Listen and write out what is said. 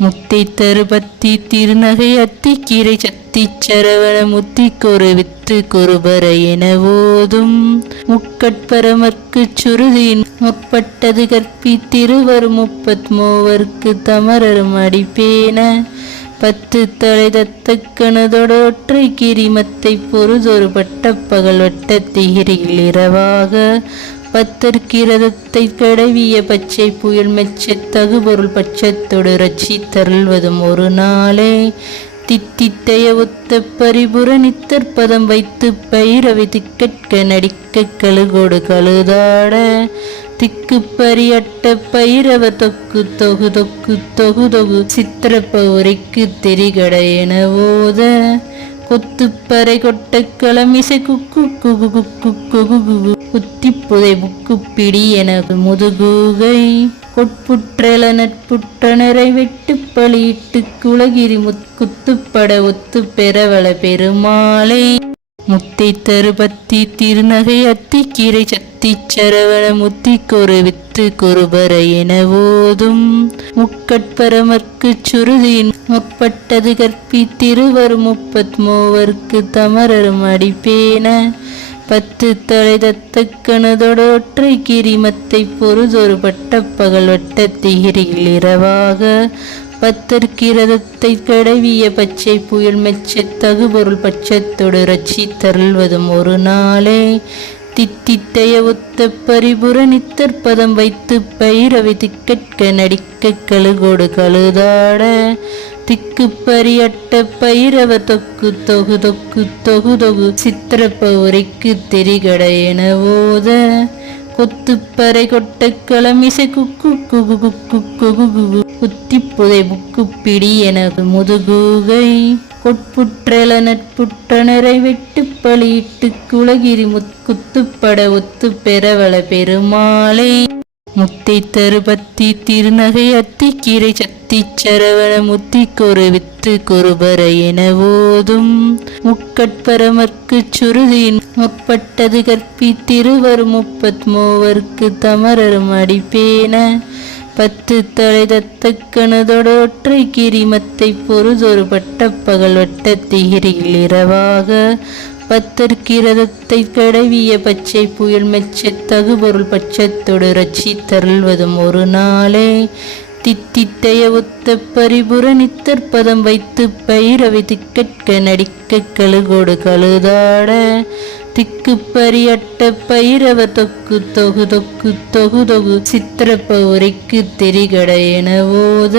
முத்தை தருபத்தி திருநகை அத்தி கீரை சத்தி சரவண முத்தி கொரு வித்து கொருபர என ஓதும். முக்கட்பரமர்க்கு சுருதியின் முற்பட்டது கற்பி திருவர் முப்பத் மூவர்க்கு தமரரும் அடிப்பேன. பத்து தலை தத்தக்கணதொடொற்றை கிரிமத்தை பொறுதொரு பட்டப்பகல் வட்டத்திகிரியில் இரவாக. திகிரியில் கடவிய பச்சை புயல் மெச்சத் தகுபொருள் பட்சத்தொடு ரட்சி தருள்வதும் ஒரு நாளே. தித்தித்தைய ஒத்த பரிபுர நித்தற்பதம் வைத்து பைரவி திக்கட்க நடிக்க கழுகோடு கழுதாட. திக்கு பரியட்ட பைரவ தொக்கு தொகு தொக்கு தொகு தொகு சித்திர பௌரிக்கு தெரிகட என ஓத கொத்துப்பறை கொட்ட களமிசை குக்கு குகு குக்கு குகு குகு குத்தி புதை புக்கு பிடி என முதுகுகை கொட்புற்றல நட்புற்றனரை வெட்டு பலியிட்டு குலகிரி முத்துப்பட ஒத்து பெறவள பெருமாளே. முத்தை தருபத்தி திருநகை அத்தி கீரை சத்தி சரவண முத்தி கொரு வித்து குருபர என ஓதும் முக்கட்பரமர்க்கு சுருதியின் முற்பட்டது கற்பி திருவர் முப்பத் மூவர்க்கு தமரரும் அடிப்பேன. பத்து தலை தத்தக்கணதொடொற்றை கிரிமத்தை பொறுதொரு பட்ட பகல் வட்ட திகிரியில் இரவாக பத்தற்கிரதத்தை கடவிய பச்சை புயல் மெச்சத் தகுபொருள் பட்சத்தொடு ரச்சி தருள்வதும் ஒரு நாளே. தித்தித்தைய ஒத்த பரிபுர நித்தற்பதம் வைத்து பயிரவி திக்கட்க நடிக்க கழுகோடு கழுதாட திக்கு பரியட்ட பைரவ தொக்கு தொகு தொக்கு தொகு தொகு சித்திர பௌரிக்கு தெரிகட என ஓத. கொத்துப்பறை கொட்ட கிளமிசை குக்கு குகு குக்கு குகு குகு குத்தி புதை புக்கு பிடி என முதுகுகை. கொட்புற்றல நட்புற்றனரை வெட்டு பலியிட்டு குலகிரி முத் குத்துப்பட ஒத்து பெறவள பெருமாளை. முத்தை தருபத்தி திருநகை அத்தி கீரை சத்தி சரவண முத்தி கொரு வித்து கொருபர என ஓதும். முக்கட்பரமர்க்கு சுருதியின் முற்பட்டது கற்பி திருவர் முப்பத் மூவர்க்கு தமரரும் அடிப்பேன. பத்து தலை தத்தக்கணதொடொற்றை கிரிமத்தை பொறுதொரு பட்ட பகல் வட்ட திகிரியில் இரவாக. பத்தற்கிரதத்தை கடவிய பச்சை புயல் மெச்சத் தகுபொருள் பட்சத்தொடு ரட்சி தருள்வதும் ஒரு நாளே. தித்தித்தைய ஒத்த பரிபுர நித்தற்பதம் வைத்து பயிரவை திக்கட்க நடிக்க கழுகோடு கழுதாட. திக்கு பரியட்ட பைரவ தொக்கு தொகு தொக்கு தொகு தொகு சித்திர பௌரிக்கு தெரிகட என ஓத.